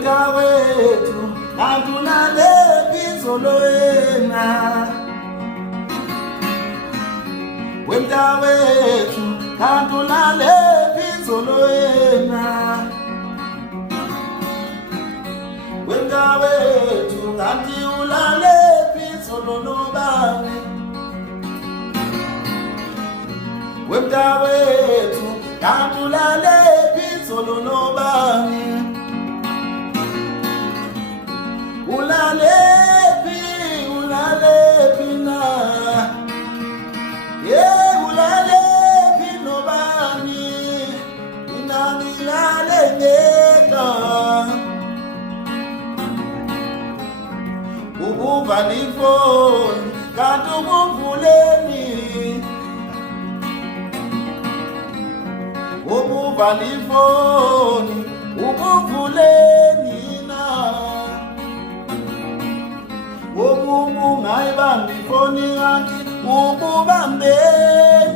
wemkawethu andunalepi zoloena wemkawethu andunalepi zoloena wemkawethu kanti ulalepi zolonobani wemkawethu kanti ulalepi zolonobani ulalepi na ulalepi nobani inanilale ngeka ubuvalifoni kanti ubuvuleni ubuvalifoni ubuvuleni na ubungayibambi foni kanti ububambeni